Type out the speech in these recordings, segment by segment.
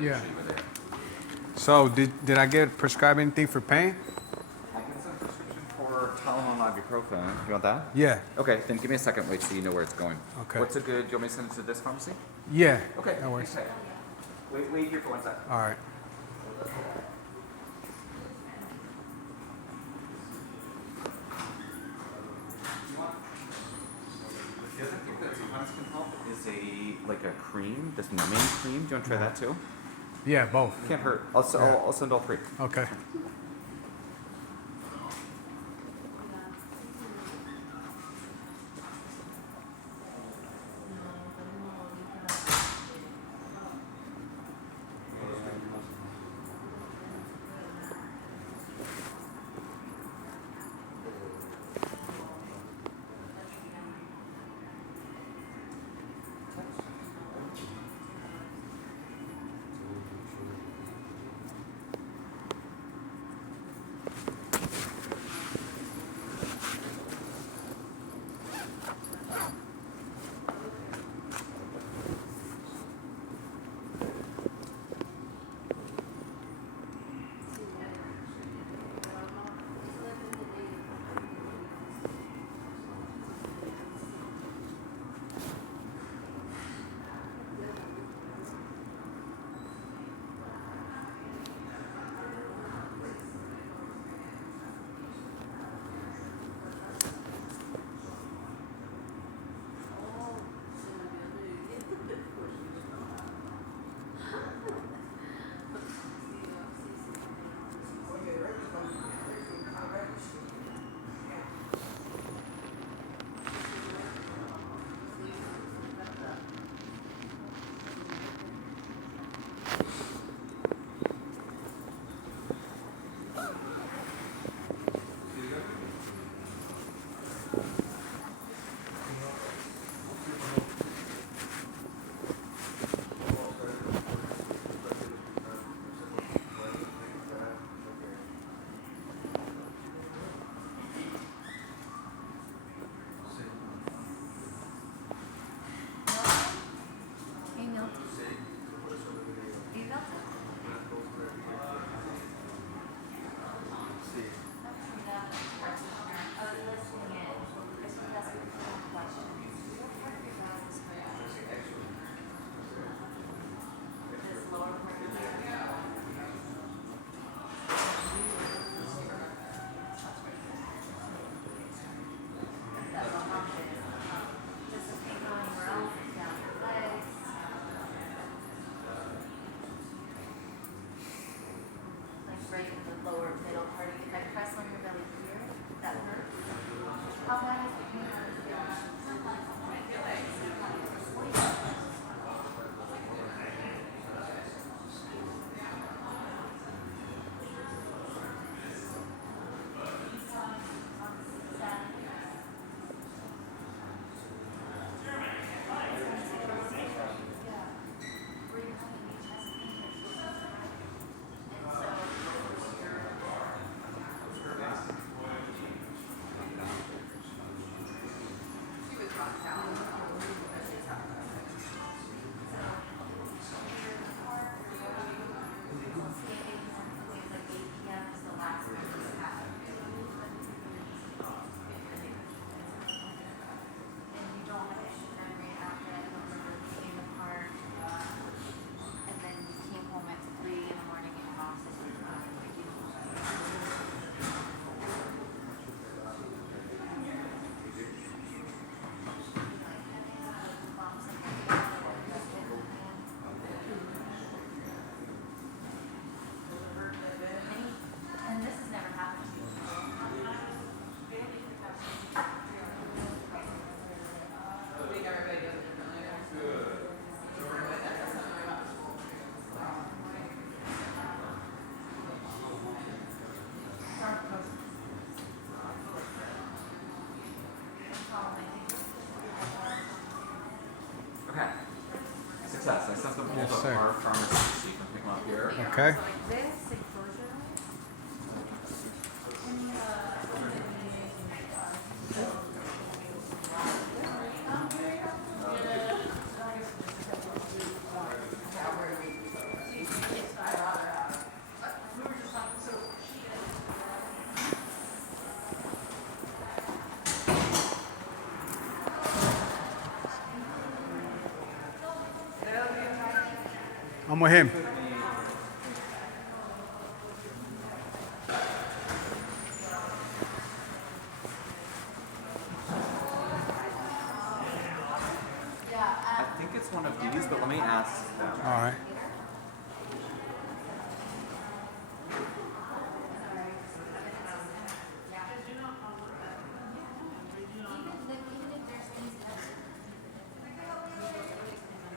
Yeah. So did I get prescribed anything for pain? I can send a prescription for Tylenol ibuprofen. You want that? Yeah. Okay, then give me a second, wait, so you know where it's going. Okay. What's a good? Do you want me to send it to this pharmacy? Yeah. Okay. That works. Okay. Wait here for 1 second. All right. The other thing that sometimes can help is a cream, this numbing cream. Do you want to try that too? Yeah, both. Can't hurt. I'll send all three. Okay. Okay. Success. I sent them all Yes, to sir. our pharmacy, so you can pick them up here. Okay. I'm with him. I think it's one of these, but let me ask them. All right.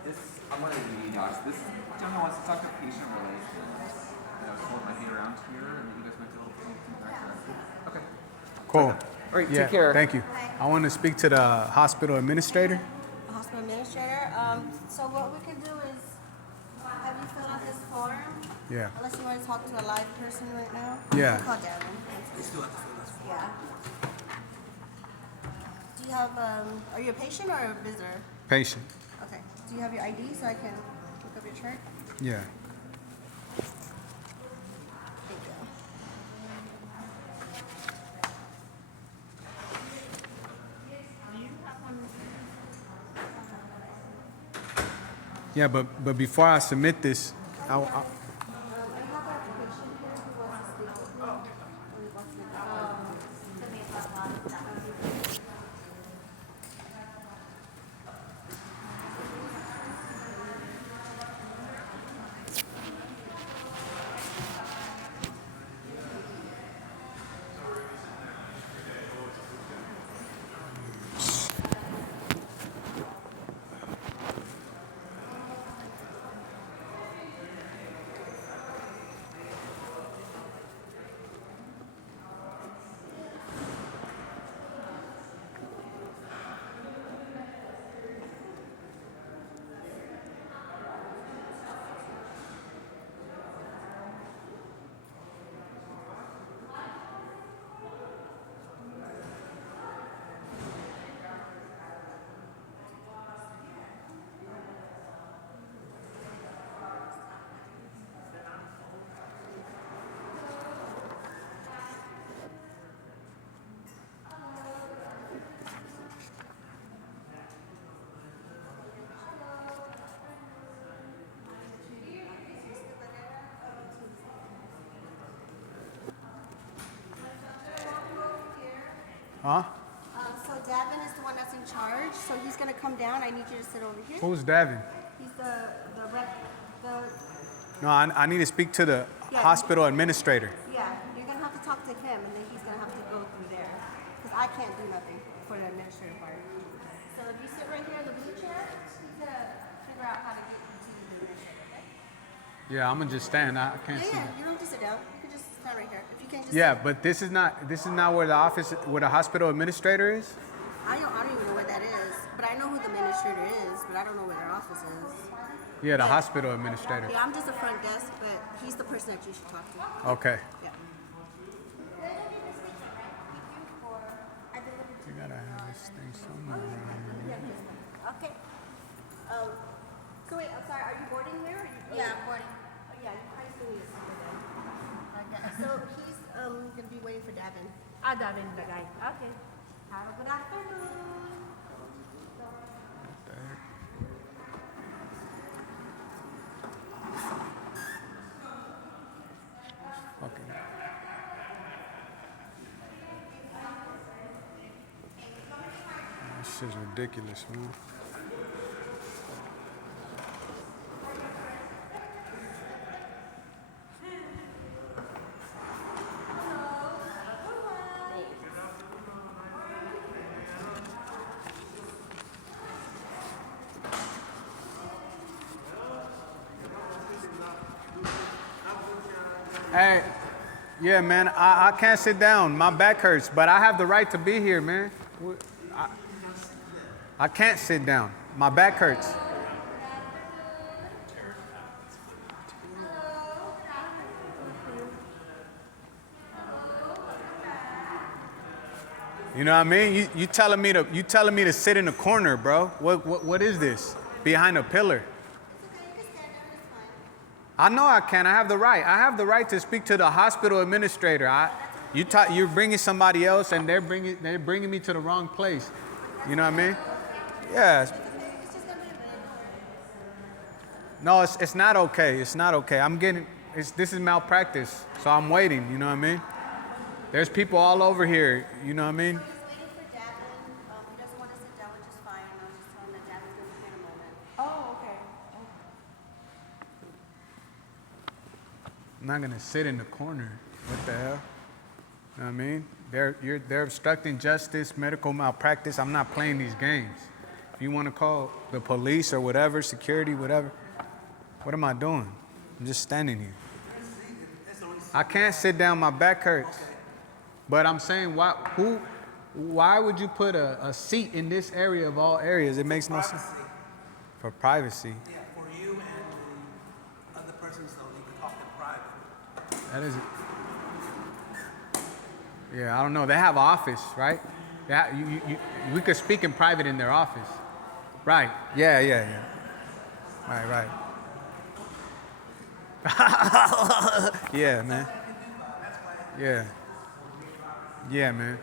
This, I'm one of the ED docs. This, Jonah wants to talk to patient relations. And I was holding my hand around here, and you guys might be able to come back to that. Okay. Cool. All right, Yeah, take care. thank you. I want to speak to the hospital administrator. Hospital administrator. So what we could do is have you fill out this form. Yeah. Unless you want to talk to a live person right now. Yeah. Call Devin. You still have to fill this form. Yeah. Do you have are you a patient or a visitor? Patient. Okay. Do you have your ID so I can look up your chart? Yeah. Thank you. Yeah, but before I submit this, I, I have a patient here who wants to speak with me. Or he wants me to Huh? So Davin is the one that's in charge, so he's gonna come down. I need you to sit over here. Who's Davin? He's the rep, No, I need to speak to the Yeah. hospital administrator. yeah, you're gonna have to talk to him, and then he's gonna have to go through there. Because I can't do nothing for the administrative part. So if you sit right here in the blue chair, he's gonna figure out how to get you to the administrator, okay? Yeah, I'm gonna just stand. I can't Yeah, see. yeah, you don't have to sit down. You can just stand right here. If you can just Yeah, but this is not where the hospital administrator is. I don't even know where that is, but I know who the administrator is, but I don't know where their office is. Yeah, the hospital administrator. Yeah, I'm just a front desk, but he's the person that you should talk to. Okay. Yeah. You gotta have this thing somewhere around here. Okay. So wait, I'm sorry, are you boarding here? Or yeah, I'm boarding. Oh, yeah, I still need to see them. Okay. So he's gonna be waiting for Davin. Davin the guy. Okay. Have a good afternoon. Okay. This is ridiculous, man. Hey, yeah, man, I can't sit down. My back hurts, but I have the right to be here, man. I can't sit down. My back hurts. You know what I mean? You telling me to sit in the corner, bro? What is this? Behind a pillar? I know I can. I have the right. I have the right to speak to the hospital administrator. You're bringing somebody else, and they're bringing me to the wrong place. You know what I mean? Yeah. No, it's not okay. It's not okay. This is malpractice, so I'm waiting. You know what I mean? There's people all over here. You know what I mean? He's waiting for Davin. He doesn't want to sit down, which is fine. I'm just telling him that Davin's going to be here in a moment. Oh, okay. I'm not gonna sit in the corner. What the hell? You know what I mean? They're obstructing justice, medical malpractice. I'm not playing these games. If you want to call the police or whatever, security, whatever, what am I doing? I'm just standing here. I can't sit down. My back hurts. But I'm saying, why would you put a seat in this area of all areas? It makes no sense. For privacy. Yeah, for you and the other persons, though, you can talk in private. That is. Yeah, I don't know. They have office, right? We could speak in private in their office. Right. Yeah. Right. Yeah, man. Yeah, man.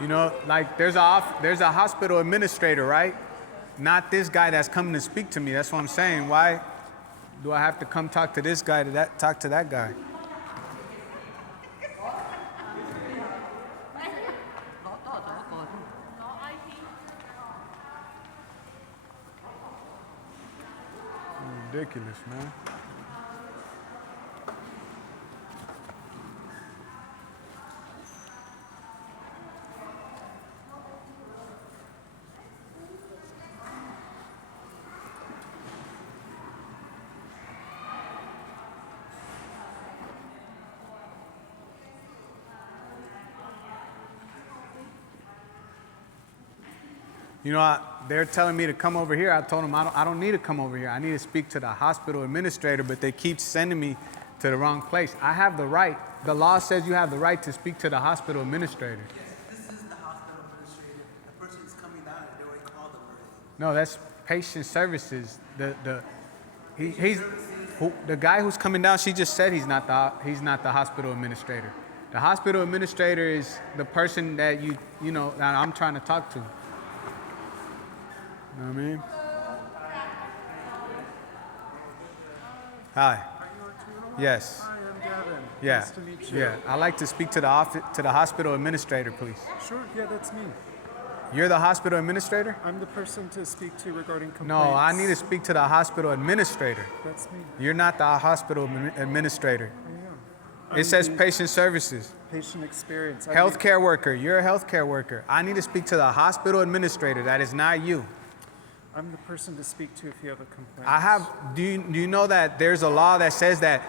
You know, like there's a hospital administrator, right? Not this guy that's coming to speak to me. That's what I'm saying. Why do I have to come talk to this guy talk to that guy? Ridiculous, man. You know, they're telling me to come over here. I told them I don't need to come over here. I need to speak to the hospital administrator, but they keep sending me to the wrong place. I have the right. The law says you have the right to speak to the hospital administrator. Yes, this is the hospital administrator. The person is coming down and they already called them already. No, that's patient services. The guy who's coming down. She just said he's not the hospital administrator. The hospital administrator is the person that that I'm trying to talk to. You know what I mean? Hi. Yes. Hi, I'm Gavin. Yeah. Nice to meet you. Yeah. I'd like to speak to the hospital administrator, please. Sure, yeah, that's me. You're the hospital administrator? I'm the person to speak to regarding complaints. No, I need to speak to the hospital administrator. That's me. You're not the hospital administrator. I am. It I'm says the patient services. patient experience. Healthcare worker. You're a healthcare worker. I need to speak to the hospital administrator. That is not you. I'm the person to speak to if you have a complaint. Do you know that there's a law that says that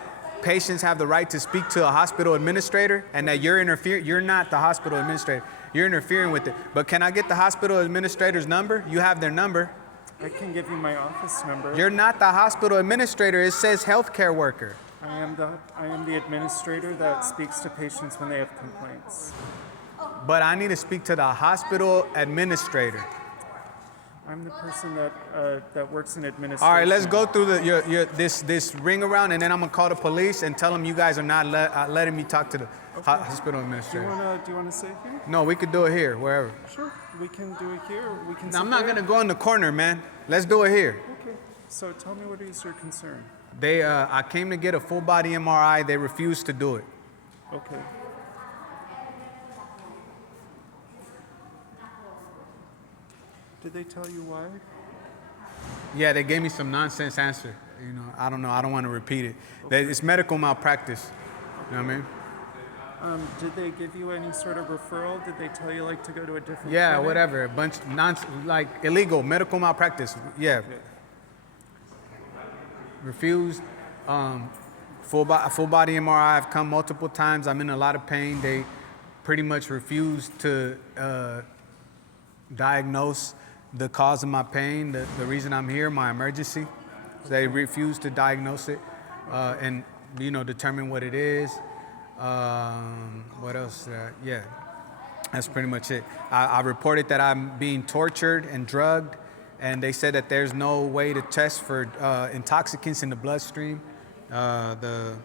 patients have the right to speak to a hospital administrator and that you're not the hospital administrator. You're interfering with it. But can I get the hospital administrator's number? You have their number. I can give you my office number. You're not the hospital administrator. It says healthcare worker. I am the administrator that speaks to patients when they have complaints. But I need to speak to the hospital administrator. I'm the person that works in administration. All right, let's go through this ring around, and then I'm gonna call the police and tell them you guys are not letting me talk to the hospital Do administrator. you wanna say here? No, we could do it here, wherever. Sure, we can do it here. We can. I'm sit not there. gonna go in the corner, man. Let's do it here. Okay. So tell me, what is your concern? I came to get a full body MRI. They refused to do it. Okay. Did they tell you why? Yeah, they gave me some nonsense answer. I don't know. I don't want to repeat it. It's medical malpractice. You know what I mean? Did they give you any sort of referral? Did they tell you to go to a different? Yeah, clinic? whatever. A bunch illegal medical malpractice. Yeah. Okay. Refused. Full body MRI. I've come multiple times. I'm in a lot of pain. They pretty much refused to diagnose the cause of my pain, the reason I'm here, my emergency. They refused to diagnose it and determine what it is. What else? Yeah, that's pretty much it. I reported that I'm being tortured and drugged, and they said that there's no way to test for intoxicants in the bloodstream. The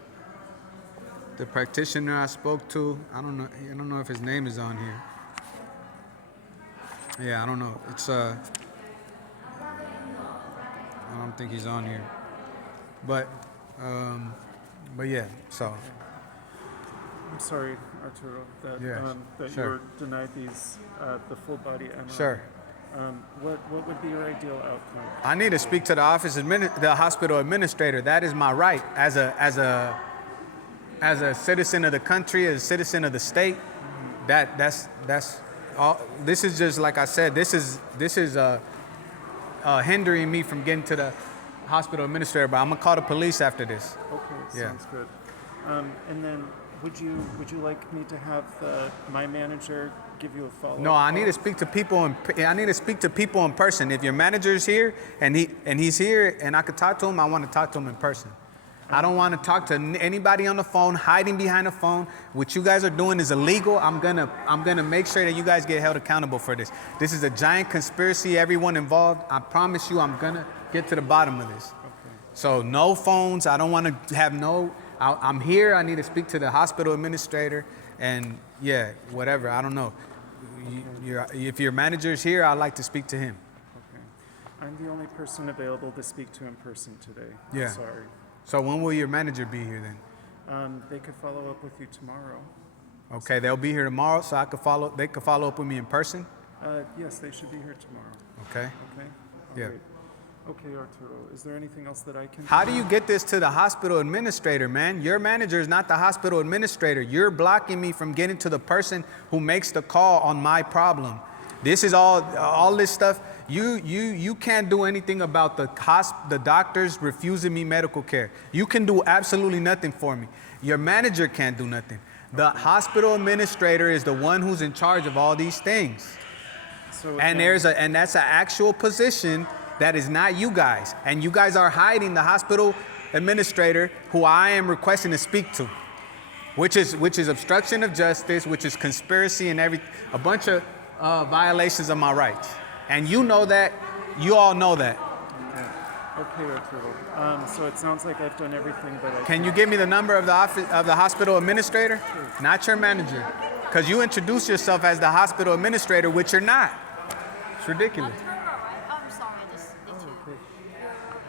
practitioner I spoke to, I don't know if his name is on here. Yeah, I don't know. I don't think he's on here. But yeah. So. I'm sorry, Arturo, that Yes, you sure. were denied the full body MRI. Sure. What would be your ideal outcome? I need to speak to the hospital administrator. That is my right as a citizen of the country, as a citizen of the state. That's all. This is just like I said. This is hindering me from getting to the hospital administrator. But I'm gonna call the police after this. Okay, Yeah. sounds good. And then would you like me to have my manager give you a follow-up? No, I need to speak to people. I need to speak to people in person. If your manager's here and he's here and I could talk to him, I want to talk to him in person. I don't want to talk to anybody on the phone, hiding behind the phone. What you guys are doing is illegal. I'm gonna make sure that you guys get held accountable for this. This is a giant conspiracy. Everyone involved. I promise you, I'm gonna get to the bottom of this. Okay. So no phones. I don't want to have no. I'm here. I need to speak to the hospital administrator, and yeah, whatever. I don't know. If your manager's here, I'd like to speak to him. Okay. I'm the only person available to speak to in person today. Yeah. I'm sorry. So when will your manager be here then? They could follow up with you tomorrow. Okay, they'll be here tomorrow, so they could follow up with me in person. Yes, they should be here tomorrow. Okay. Okay? Yeah. All right. Okay, Arturo, is there anything else that I can How do you get this to the hospital administrator, man? Your manager is not the hospital administrator. You're blocking me from getting to the person who makes the call on my problem. This is all this stuff. You can't do anything about the doctors refusing me medical care. You can do absolutely nothing for me. Your manager can't do nothing. The hospital administrator is the one who's in charge of all these things. So And again, that's an actual position that is not you guys. And you guys are hiding the hospital administrator who I am requesting to speak to, which is obstruction of justice, which is conspiracy and a bunch of violations of my rights. And you know that. You all know that. Okay, Arturo. So it sounds like I've done everything, but Can you give me the number of the office of the hospital administrator? Not your manager. Because you introduce yourself as the hospital administrator, which you're not. It's ridiculous. Turn right. I'm sorry, I just need to. Your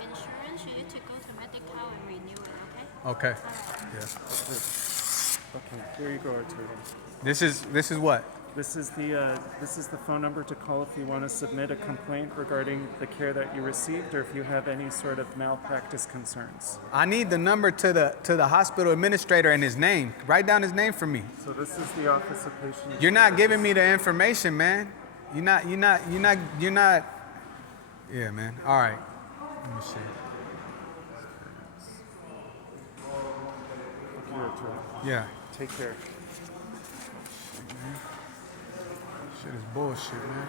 insurance, you need to go to medical and renew it, okay? Okay. Yeah. Okay, here you go, Arturo. This is what? This is the phone number to call if you want to submit a complaint regarding the care that you received, or if you have any sort of malpractice concerns. I need the number to the hospital administrator and his name. Write down his name for me. So this is the Office of Patient. You're not giving me the information, man. You're not. Yeah, man. All right. Let me see. Okay, Arturo. Yeah. Take care. Shit is bullshit, man.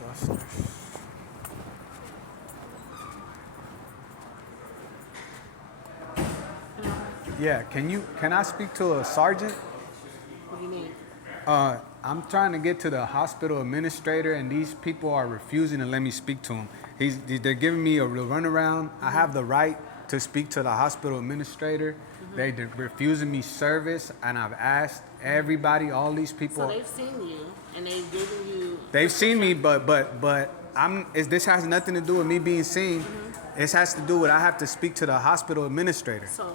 Busters. Yeah, can I speak to a sergeant? What do you mean? I'm trying to get to the hospital administrator, and these people are refusing to let me speak to him. They're giving me a runaround. I have the right to speak to the hospital administrator. They're refusing me service, and I've asked everybody, all these people. So they've seen you, and they've given you. They've seen me, but this has nothing to do with me being seen. This has to do with I have to speak to the hospital administrator. So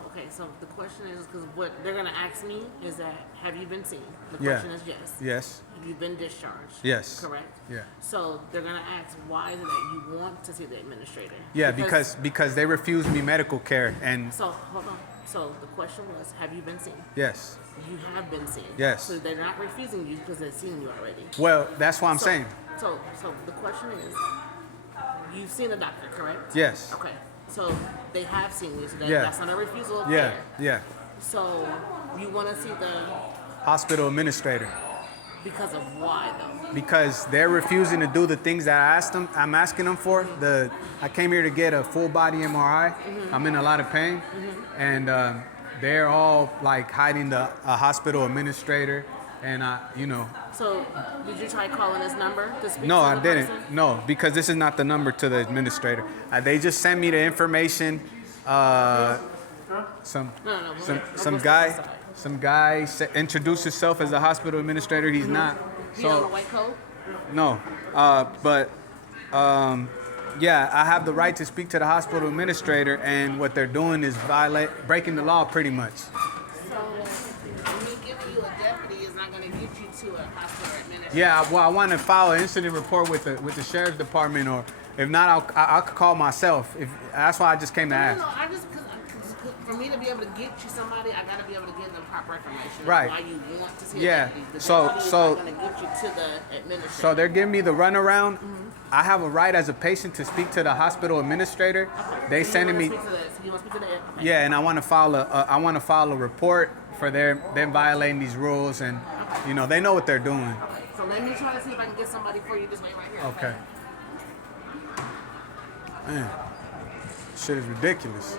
the question is, because what they're gonna ask me is that, have you been seen? The Yeah. question is yes. Yes. Have you been discharged? Yes. Correct. Yeah. So they're gonna ask, why is it that you want to see the administrator? Yeah, because they refuse me medical care, and So hold on. So the question was, have you been seen? yes. You have been seen. Yes. So they're not refusing you because they've seen you already. Well, that's what I'm saying. So the question is, you've seen a doctor, correct? Yes. Okay. So they have seen you. So Yeah. that's not a refusal of Yeah. care. Yeah. So you want to see the Hospital administrator. because of why though? Because they're refusing to do the things that I'm asking them for. I came here to get a full body MRI. I'm in a lot of pain, and they're all like hiding a hospital administrator, and So did you try calling this number to speak No, to I the didn't. person? No, because this is not the number to the administrator. They just sent me the information. Some guy introduced himself as a hospital administrator. He's not. He on a white coat? No, yeah, I have the right to speak to the hospital administrator, and what they're doing is breaking the law pretty much. So me giving you a deputy is not going to get you to a hospital administrator. Yeah, well, I want to file an incident report with the sheriff's department, or if not, I'll call myself. That's why I just came to ask. No, I just cause for me to be able to get you somebody, I got to be able to give them proper information. Right. Why you want to see Yeah. a deputy. The So- deputy is so- not going to get you to the administrator. So they're giving me the runaround. I have a right as a patient to speak to the hospital administrator. They sending me. You want to speak to the okay. Yeah, and I want to file a report for them violating these rules, and they know what they're doing. So let me try to see if I can get somebody for you this way right here. Okay. Man, shit is ridiculous.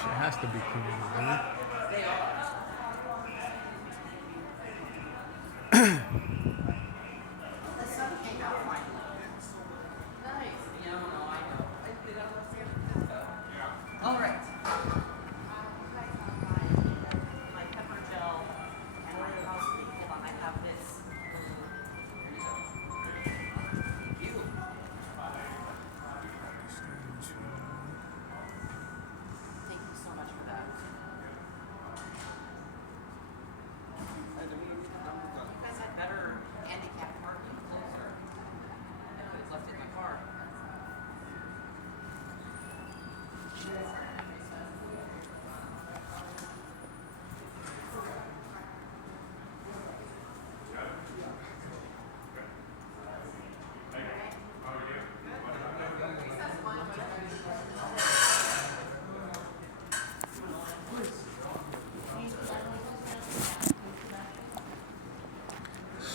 Shit has to be criminal, man. All right. My pepper gel and my housekeeping kit on. I have this. You. Thank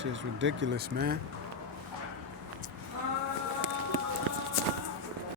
Shit's ridiculous, man.